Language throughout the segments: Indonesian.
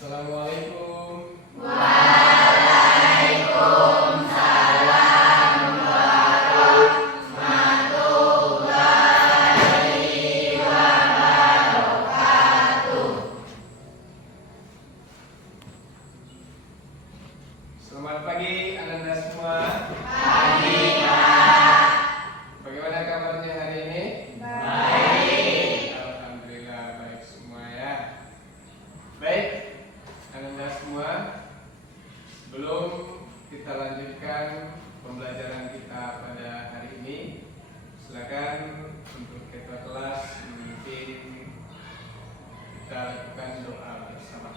Assalamualaikum. Waalaikumsalam warahmatullahi wabarakatuh. Selamat pagi Anda semua. Pagi, Pak. Bagaimana kabarnya hari ini? Baik. Alhamdulillah baik semua ya. Baik, Anda semua. Sebelum kita lanjutkan pembelajaran kita pada hari ini, silakan untuk ketua kelas memimpin kita lakukan doa bersama.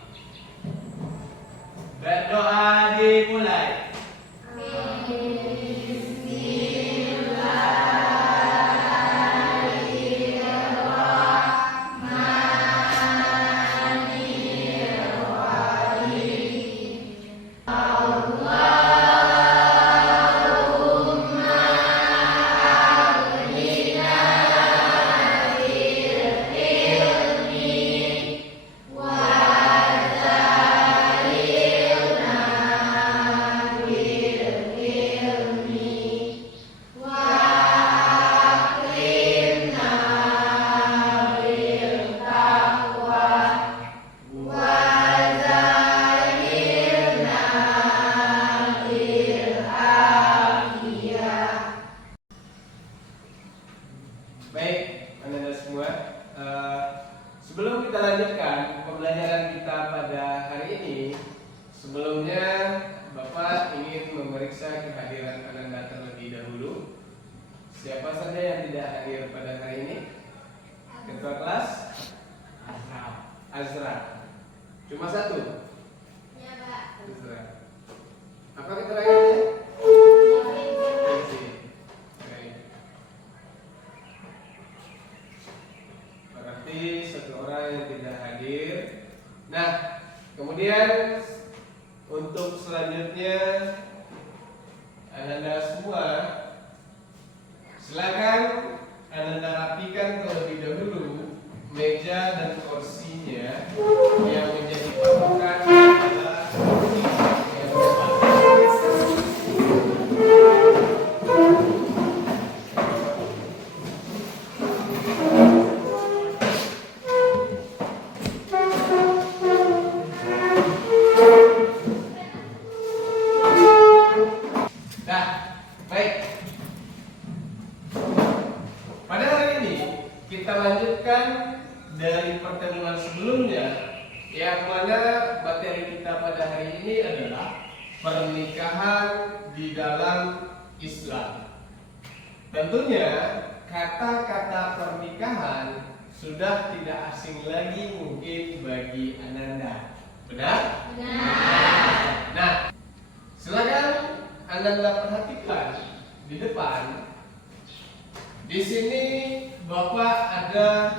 Dan doa dimulai. Baik, Anda semua. Sebelum kita lanjutkan pembelajaran kita pada hari ini, sebelumnya Bapak ingin memeriksa kehadiran Anda terlebih dahulu. Siapa saja yang tidak hadir pada hari ini? Ketua kelas? Azra. Cuma satu? Ya, Pak. Azra. Apa keterangannya? Baik. Berarti satu orang yang tidak hadir. Nah, kemudian untuk selanjutnya Anda semua silakan Anda rapikan terlebih dahulu meja dan kursinya yang menjadi patokan adalah kursi yang depan. Nah, baik. Pada hari ini kita lanjutkan dari pertemuan sebelumnya, yang mana materi kita pada hari ini adalah pernikahan di dalam Islam. Tentunya kata-kata pernikahan sudah tidak asing lagi mungkin bagi Ananda. Benar? Benar. Nah, silakan Anda perhatikan di depan. Di sini Bapak ada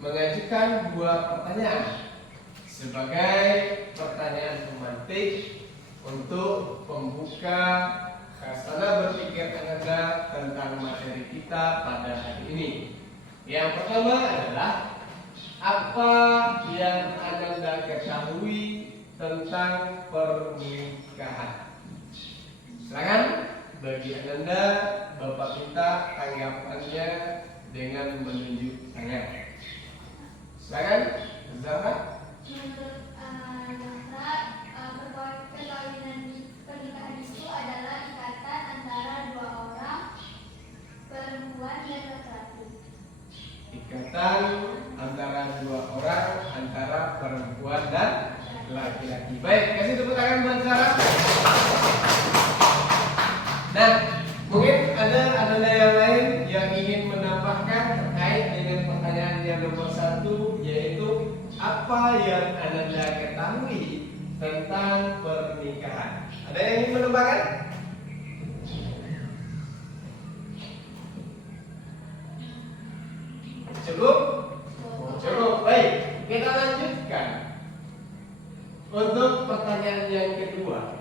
mengajukan dua pertanyaan sebagai pertanyaan pemantik untuk pembuka khasana berpikir Anda tentang materi kita pada hari ini. Yang pertama adalah apa yang Anda ketahui tentang pernikahan. Silakan bagi Anda, Bapak minta tanggapannya dengan menunjuk tangan. Silakan, Zahra. Menurut Zahra, perkawinan pernikahan itu adalah ikatan antara dua orang perempuan dan laki-laki. Ikatan antara dua orang, antara perempuan dan laki-laki. Baik, kasih tepuk tangan buat Zahra. Nah, mungkin ada yang lain yang ingin menambahkan terkait dengan pertanyaan yang nomor 1, yaitu apa yang Anda ketahui tentang pernikahan. Ada yang ingin menambahkan? Cukup? Cukup. Baik, kita lanjutkan untuk pertanyaan yang kedua.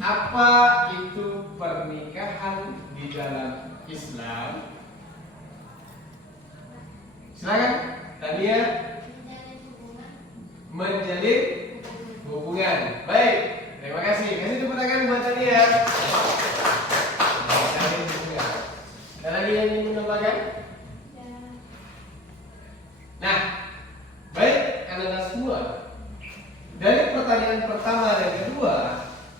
Apa itu pernikahan di dalam Islam? Silakan, Tania. Menjalin hubungan Nah, baik anak-anak semua, dari pertanyaan pertama dan kedua,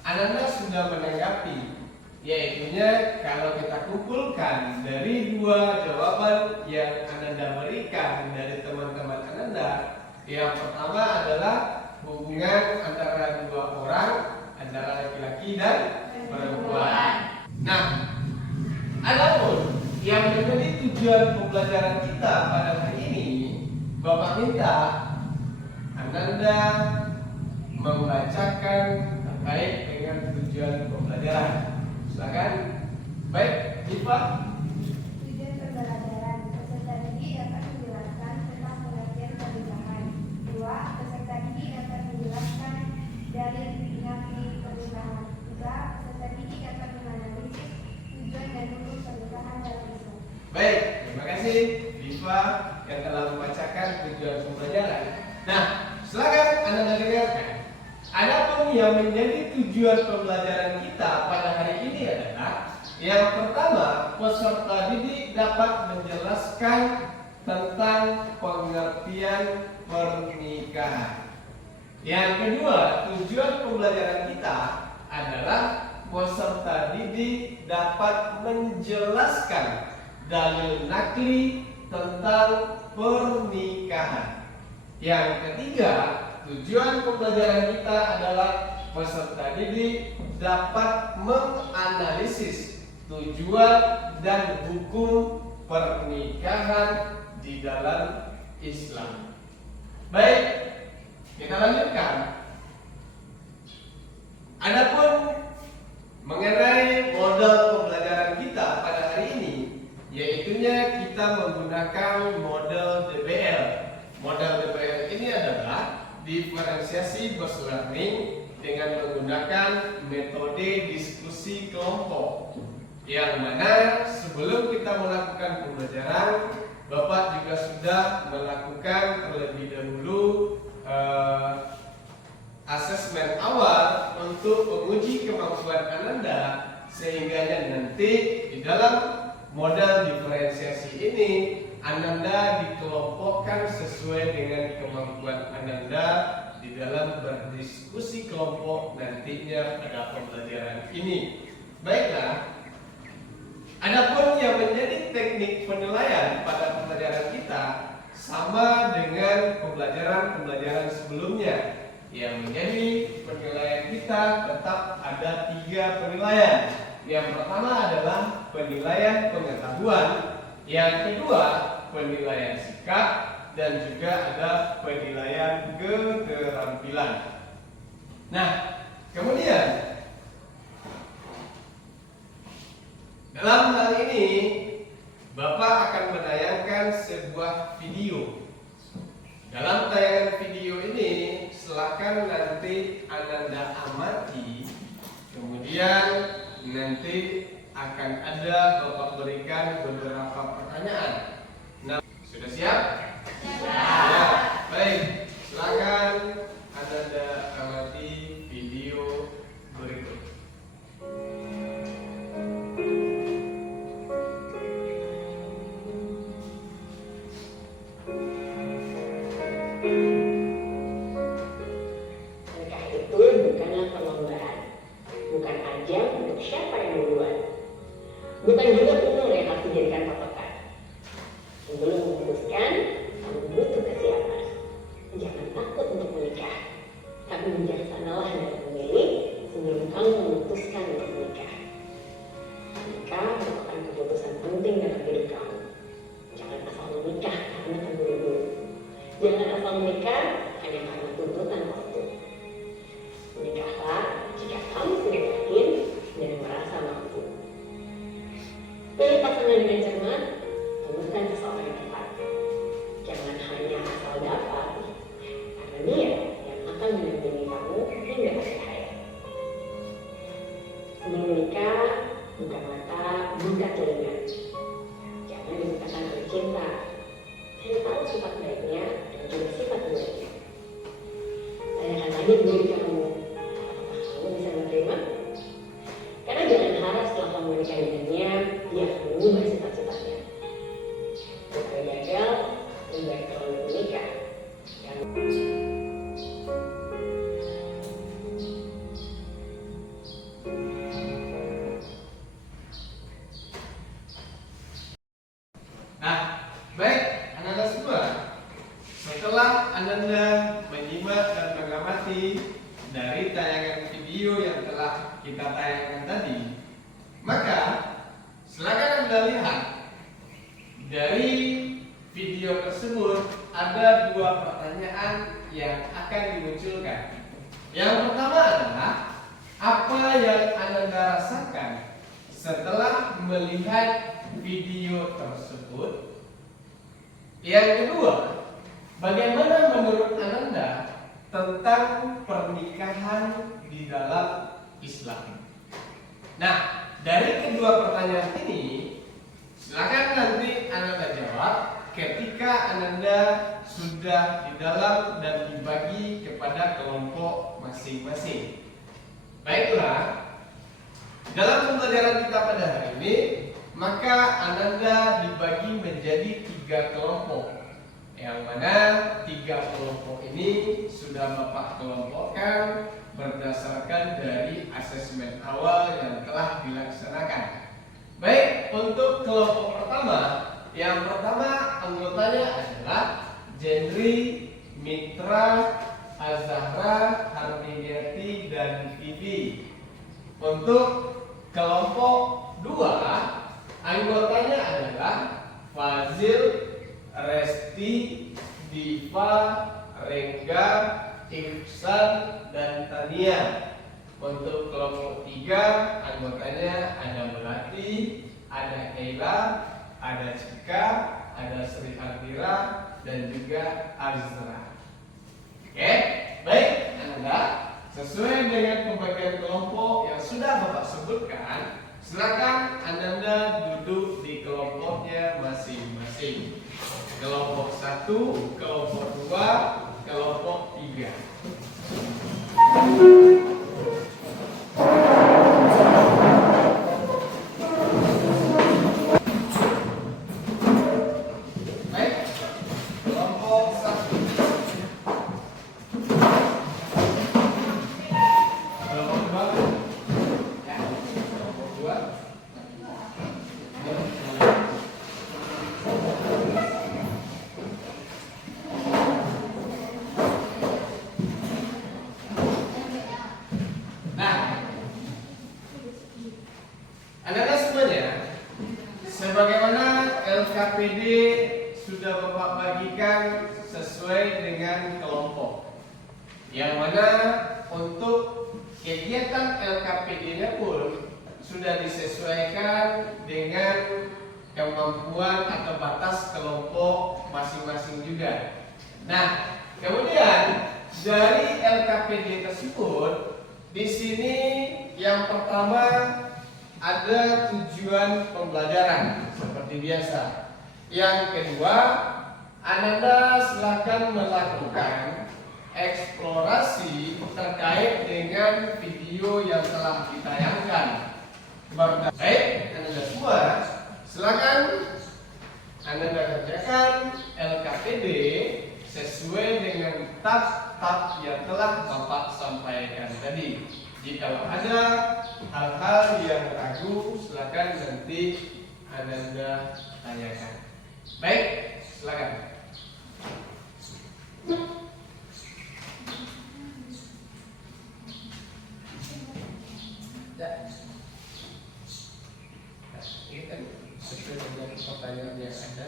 anak-anak sudah menanggapi, yaitunya kalau kita kumpulkan dari dua jawaban yang Ananda berikan dari teman-teman Ananda, yang pertama adalah hubungan antara dua orang, antara laki-laki dan perempuan. Nah, adapun yang menjadi tujuan pembelajaran kita pada hari ini, Bapak minta Ananda membacakan terkait dengan tujuan pembelajaran. Silakan. Baik, Diva. Tujuan pembelajaran. Peserta didik dapat menjelaskan tentang pengertian pernikahan. 2. Peserta didik dapat menjelaskan dalil dinamik pernikahan. 3. Peserta didik dapat menganalisis tujuan dan hukum pernikahan dalam Islam. Baik, terima kasih Diva yang telah membacakan tujuan pembelajaran. Nah, silakan Anda dengarkan. Adapun yang menjadi tujuan pembelajaran kita pada hari ini adalah yang pertama, peserta didik dapat menjelaskan tentang pengertian pernikahan. Yang kedua, tujuan pembelajaran kita adalah peserta didik dapat menjelaskan dalil nakli tentang pernikahan. Yang ketiga, tujuan pembelajaran kita adalah peserta didik dapat menganalisis tujuan dan hukum pernikahan di dalam Islam. Baik, kita lanjutkan. Adapun mengenai model pembelajaran kita pada hari ini, yaitunya kita menggunakan model DBL. Model DBL ini adalah diferensiasi based learning dengan menggunakan metode diskusi kelompok, yang mana sebelum kita melakukan pembelajaran, Bapak juga sudah melakukan terlebih dahulu asesmen awal untuk menguji kemampuan Ananda, sehingga nanti di dalam model diferensiasi ini Ananda dikelompokkan sesuai dengan kemampuan Ananda di dalam berdiskusi kelompok nantinya pada pembelajaran ini. Baiklah, adapun yang menjadi teknik penilaian pada pembelajaran kita sama dengan pembelajaran sebelumnya. Yang menjadi penilaian kita tetap ada 3 penilaian. Yang pertama adalah penilaian pengetahuan, yang kedua penilaian sikap, dan juga ada penilaian keterampilan. Nah, kemudian dalam hal ini Bapak akan menayangkan sebuah video. Dalam tayangan video ini silakan nanti Ananda amati, kemudian nanti akan ada Bapak berikan beberapa pertanyaan. Nah, sudah siap? Ya, baik. Silakan Ananda amati video berikut. Menikah itu bukanlah perlombaan, bukan ajang untuk siapa yang duluan, bukan juga umur yang harus dijadikan patokan. Sebelum memutuskan, kamu butuh kesiapan. Jangan takut untuk menikah, tapi bijaksanalah dalam memilih sebelum kamu memutuskan untuk menikah. Menikah merupakan keputusan penting dalam hidup kamu. Jangan asal menikah karena terburu-buru. Jangan asal menikah hanya karena tuntutan waktu. Menikahlah jika kamu sudah yakin dan merasa mampu. Pilih pasangan dengan cermat, temukan seseorang yang tepat. Jangan hanya asal dapat, karena dia yang akan mendampingi kamu hingga akhir hayat. Sebelum menikah, buka mata, buka telinga. Jangan dibutakan oleh cinta. Hanya tahu sifat baiknya dan juga sifat buruknya. Tanyakan lagi diri kamu, apakah kamu bisa menerima? Karena jangan harap setelah kamu menikah dengannya, dia akan mengubah sifat-sifatnya. Daripada gagal, nggak terlalu unik ya. Nah, baik anak-anak semua, setelah Ananda menyimak dan mengamati dari tayangan video yang telah kita tayangkan tadi, maka silakan Anda lihat dari video tersebut ada dua pertanyaan yang akan dimunculkan. Yang pertama adalah apa yang Ananda rasakan setelah melihat video tersebut. Yang kedua, bagaimana menurut Ananda tentang pernikahan di dalam Islam? Nah, dari kedua pertanyaan ini, silakan nanti Ananda jawab ketika Ananda sudah di dalam dan dibagi kepada kelompok masing-masing. Baiklah, dalam pembelajaran kita pada hari ini, maka Ananda dibagi menjadi 3 kelompok. Yang mana 3 kelompok ini sudah Bapak kelompokkan berdasarkan dari asesmen awal yang telah dilaksanakan. Baik, untuk kelompok pertama, yang pertama anggotanya adalah Jendri, Mitra, Azahra, Harminiati, dan Vivi. Untuk kelompok 2, anggotanya adalah Fazil, Resti, Diva, Rengga, Ihsan, dan Tania. Untuk kelompok 3, anggotanya ada Melati, ada Keila, ada Cika, ada Sri Hartira, dan juga Azra. Oke, baik Anda, sesuai dengan pembagian kelompok yang sudah Bapak sebutkan, silakan Anda duduk di kelompoknya masing-masing. Kelompok 1, kelompok 2, kelompok 3. Baik, kelompok 1. Kelompok 2. Ya, kelompok 2. Nah, Anda semuanya, sebagaimana LKPD sudah Bapak bagikan sesuai dengan kelompok, yang mana untuk kegiatan LKPD-nya pun sudah disesuaikan dengan kemampuan atau batas kelompok masing-masing juga. Nah, kemudian dari LKPD tersebut, di sini yang pertama ada tujuan pembelajaran seperti biasa. Yang kedua, Anda silakan melakukan eksplorasi terkait dengan video yang telah ditayangkan. Baik, Anda semua, silakan Anda kerjakan LKPD sesuai dengan tab-tab yang telah Bapak sampaikan tadi. Jika ada hal-hal yang ragu, silakan nanti Anda tanyakan. Baik, silakan. Ya. Nah, ini kan sesuai dengan pertanyaan yang ada.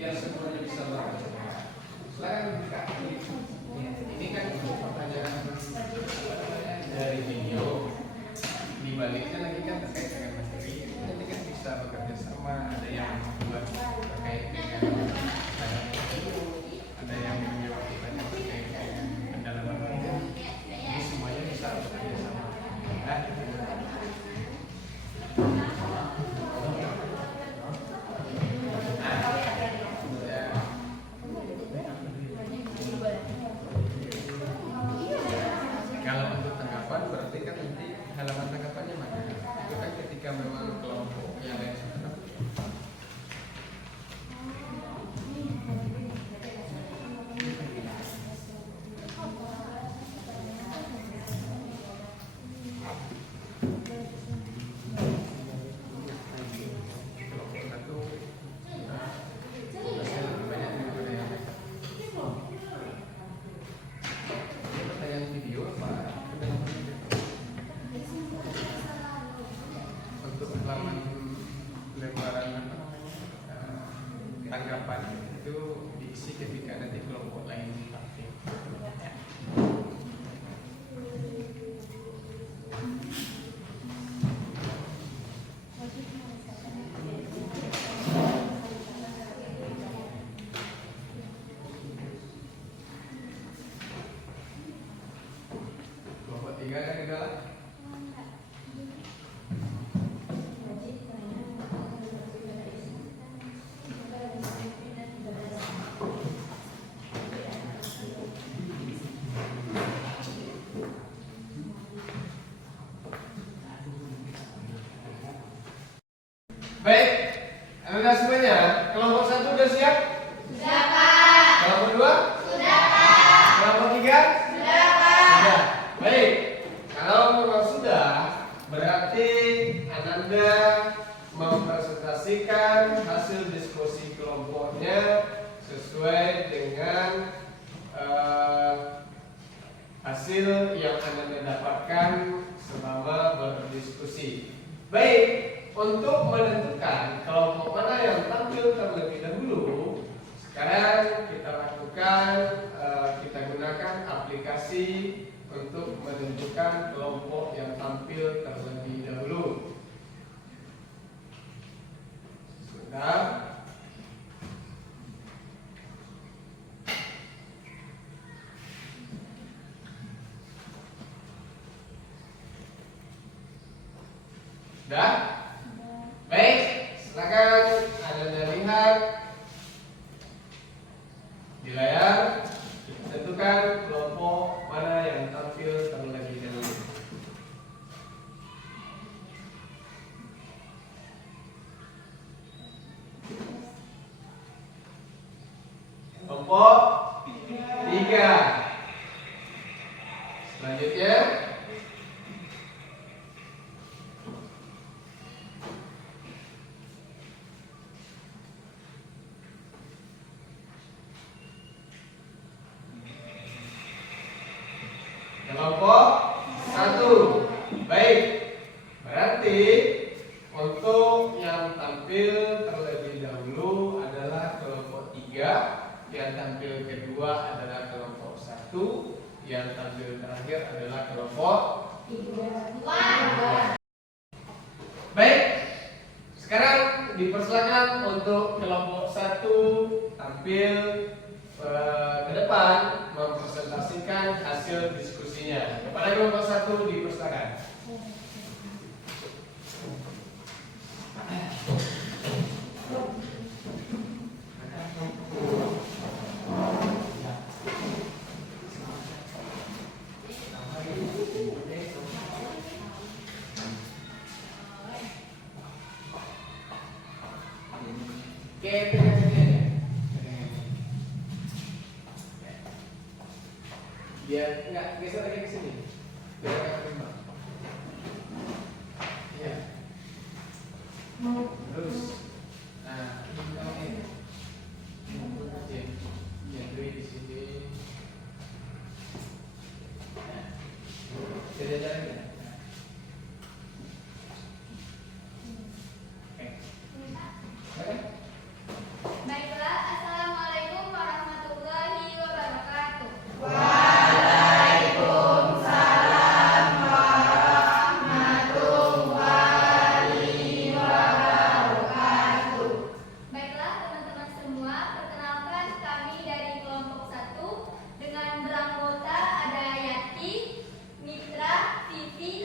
Biar semuanya bisa baca. Selain buka ini kan 3 ada kendala? Baik, anak-anak semuanya, kelompok 1 udah siap? Sudah, Pak. Kelompok 2? Sudah, Pak. Kelompok 3? Sudah, Pak. Sudah. Baik, kalau memang sudah, berarti Ananda mempresentasikan hasil diskusi kelompoknya sesuai dengan hasil yang Ananda dapatkan selama berdiskusi. Baik, untuk menentukan kelompok mana yang tampil terlebih dahulu, sekarang kita lakukan, kita gunakan aplikasi untuk menentukan kelompok yang tampil terlebih dahulu. Sebentar. Sudah? Baik, silakan Anda lihat di layar. Tentukan kelompok mana yang tampil terlebih dahulu. Kelompok 3. Selanjutnya kelompok 1. Baik, berarti untuk yang tampil terlebih dahulu adalah kelompok 3, yang tampil kedua adalah kelompok 1, yang tampil terakhir adalah kelompok 2. Baik, sekarang dipersilakan untuk kelompok 1 tampil ke depan mempresentasikan hasil diskusinya. Kepada kelompok 1 dipersilakan. Oke, biar enggak geser lagi ke sini. Biar agak berimbang. Iya. Terus. Nah, ini kamu ini. Ya, di sini. Nah. Jadi jalan ya. Oke. Baiklah, Assalamualaikum warahmatullahi wabarakatuh. Baiklah teman-teman semua, perkenalkan kami dari kelompok 1 dengan beranggota ada Yati, Mitra, Vivi,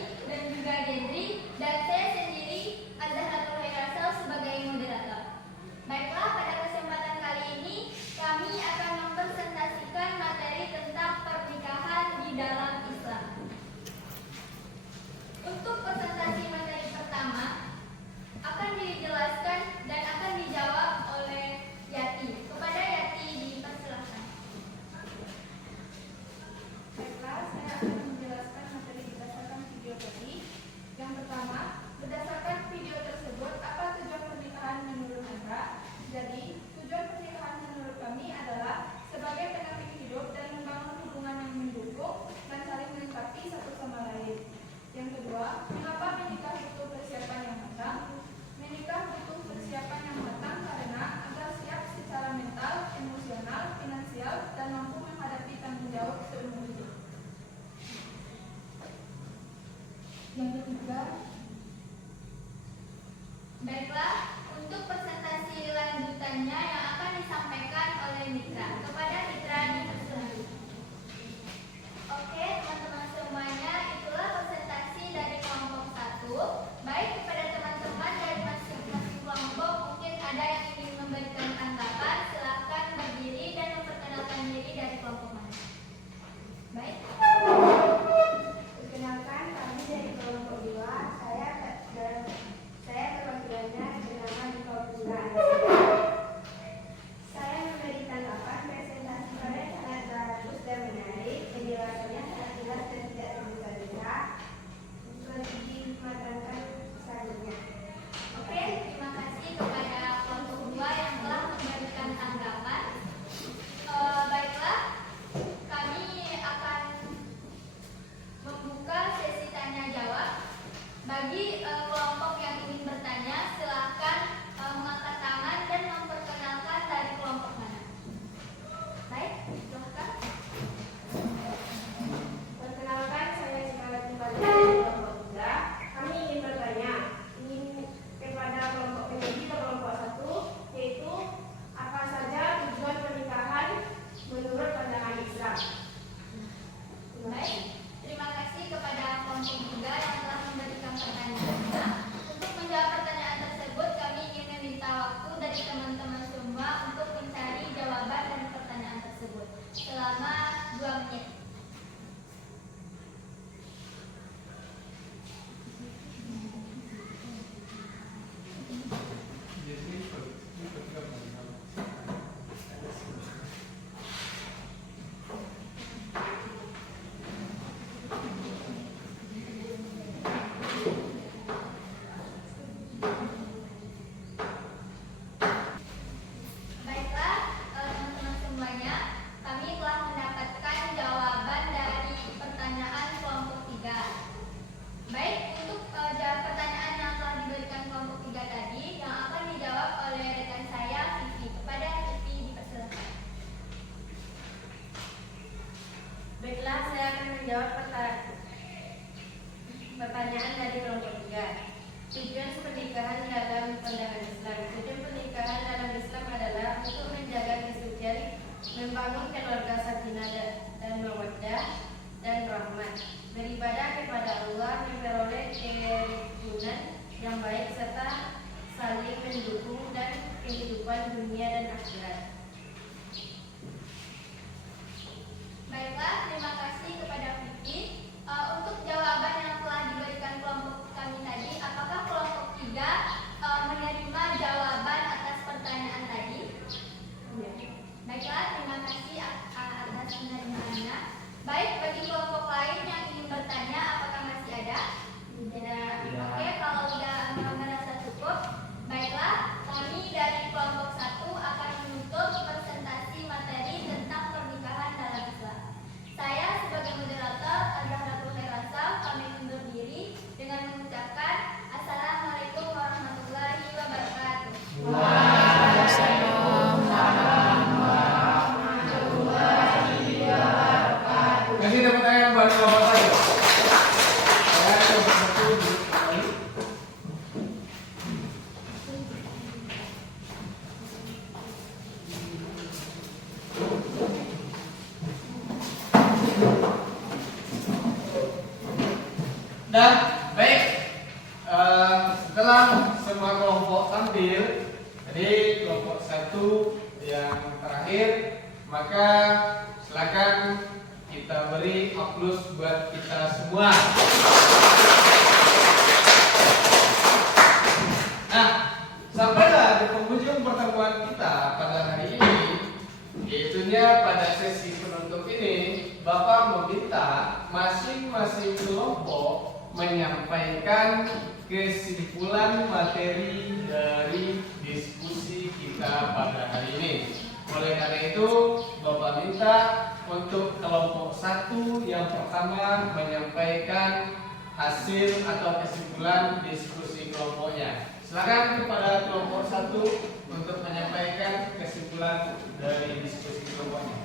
Baik. Perkenalkan, kami dari kelompok 2. Saya perwakilannya bernama di kelompok 2. Saya memberi tanggapan presentasi pada sangat bagus dan menarik, penjelasannya sangat jelas dan tidak tergesa-gesa. Lebih dimatangkan selanjutnya. Oke, terima kasih kepada kelompok 2 yang telah memberikan tanggapan. Baiklah, kami akan membuka sesi tanya jawab. Bagi kelompok yang ingin bertanya, silakan mengangkat tangan dan memperkenalkan dari kelompok mana. Baik, silakan. Perkenalkan, saya Scarlett Limbalia dari kelompok 3. Kami ingin bertanya kepada kelompok pendidik atau kelompok 1, yaitu apa saja tujuan pernikahan menurut pandangan Islam. Baik, terima kasih kepada kelompok 3 yang telah memberikan pertanyaannya. Untuk menjawab pertanyaan tersebut, kami ingin meminta waktu dari teman-teman semua untuk mencari jawaban dari pertanyaan tersebut selama 2 menit. Baiklah, teman-teman semuanya, kami telah mendapatkan jawaban dari pertanyaan kelompok 3. Baik, untuk jawab pertanyaan yang telah diberikan kelompok 3 tadi, yang akan dijawab oleh rekan saya, Vivi. Kepada Vivi, dipersilakan. Baiklah, saya akan menjawab pertanyaan dari kelompok 3. Tujuan pernikahan dalam pandangan Islam. Tujuan pernikahan dalam Islam adalah untuk menjaga kesucian, membangun keluarga sakinah dan mawaddah dan rahmat, beribadah kepada Allah, memperoleh kerukunan yang baik serta saling mendukung dan kehidupan dunia dan akhirat. Baiklah, terima kasih kepada Vivi. Untuk jawaban yang telah diberikan kelompok kami tadi, apakah kelompok 3 menerima jawaban atas pertanyaan tadi? Baiklah, terima kasih atas penerimaannya. Baik, bagi kelompok lain yang ingin bertanya, apakah masih ada? Tidak. Oke, kalau sudah merasa cukup, baiklah, kami dari kelompok 1 akan menutup presentasi materi tentang pernikahan dalam Islam. Saya sebagai moderator Al-Zahratul Khairasa, kami undur diri dengan mengucapkan Assalamualaikum warahmatullahi wabarakatuh. Kasih tepuk tangan buat kelompok saya. Saya kelompok 1 duduk kembali. Dan baik, setelah semua kelompok tampil, jadi kelompok 1 yang terakhir, maka silakan kita beri aplaus buat kita semua. Nah, sampailah di penghujung pertemuan kita pada hari ini, yaitunya pada sesi penutup ini, Bapak meminta masing-masing kelompok menyampaikan kesimpulan materi dari diskusi kita pada hari ini. Oleh karena itu, Bapak minta untuk kelompok 1 yang pertama menyampaikan hasil atau kesimpulan diskusi kelompoknya. Silakan kepada kelompok 1 untuk menyampaikan kesimpulan dari diskusi kelompoknya.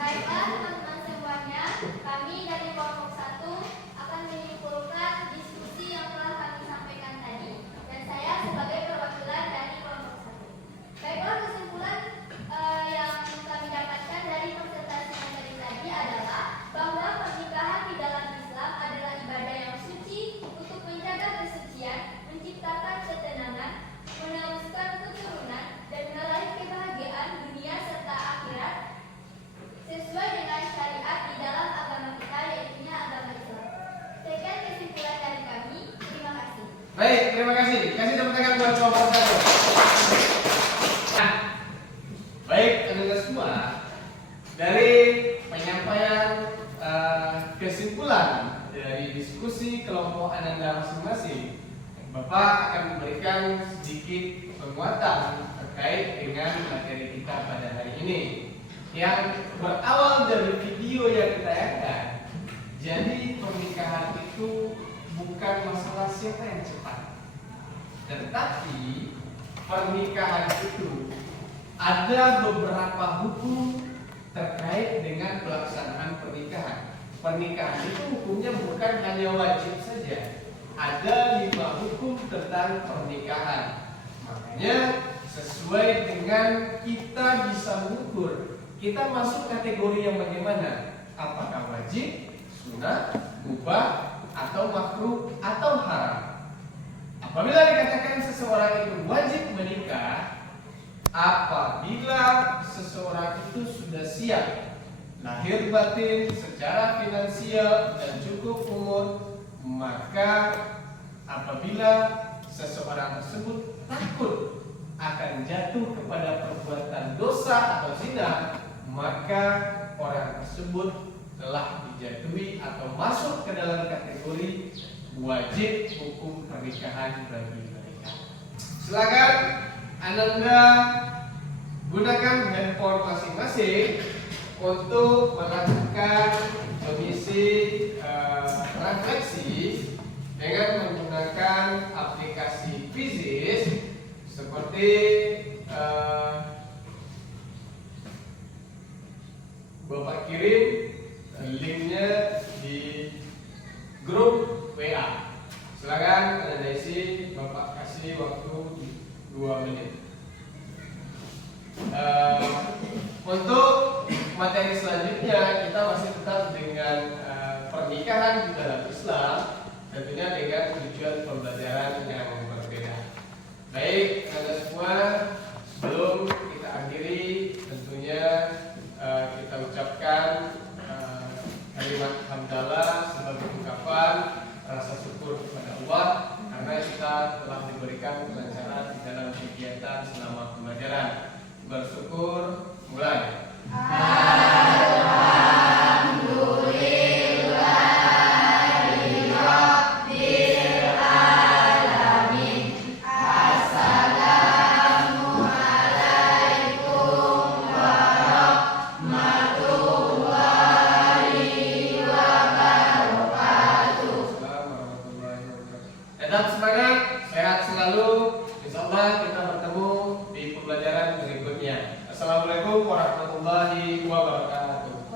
Baiklah, teman-teman semuanya, kami dari kelompok 1 akan menyimpulkan diskusi yang telah kami sampaikan tadi. Dan saya sebagai perwakilan dari kelompok 1. Baiklah, kesimpulan yang kami dapatkan dari presentasi materi tadi adalah bahwa pernikahan di dalam Islam adalah ibadah yang suci untuk menjaga kesucian, menciptakan ketenangan, meneruskan keturunan, dan meraih kebahagiaan dunia serta akhirat sesuai penyampaian kesimpulan dari diskusi kelompok Ananda masing-masing, Bapak akan memberikan sedikit penguatan terkait dengan materi kita pada hari ini yang berawal dari video yang ditayangkan. Jadi pernikahan itu bukan masalah siapa yang cepat, tetapi pernikahan itu ada beberapa hukum terkait dengan pelaksanaan pernikahan. Pernikahan itu hukumnya bukan hanya wajib saja, ada 5 hukum tentang pernikahan. Makanya sesuai dengan kita bisa mengukur kita masuk kategori yang bagaimana, apakah wajib, sunnah, mubah, atau makruh, atau haram. Apabila dikatakan seseorang itu wajib menikah apabila seseorang itu sudah siap lahir batin, secara finansial, dan cukup umur. Maka apabila seseorang tersebut takut akan jatuh kepada perbuatan dosa atau zina, maka orang tersebut telah dijatuhi atau masuk ke dalam kategori wajib hukum pernikahan bagi mereka. Silakan Ananda gunakan handphone masing-masing untuk melakukan mengisi refleksi dengan menggunakan aplikasi Quizizz seperti Bapak kirim linknya di grup WA. Silakan Anda isi, Bapak kasih waktu 2 menit. Untuk materi selanjutnya kita masih tetap dengan pernikahan di dalam Islam, tentunya dengan tujuan pembelajaran yang berbeda. Baik, Anda semua, sebelum kita akhiri, tentunya kita ucapkan kalimat hamdalah sebagai ungkapan rasa syukur kepada Allah karena kita telah diberikan kelancaran di dalam kegiatan selama pembelajaran. Bersyukur, mulai. Tetap semangat, sehat selalu. Insyaallah kita bertemu di pembelajaran berikutnya. Assalamualaikum warahmatullahi wabarakatuh.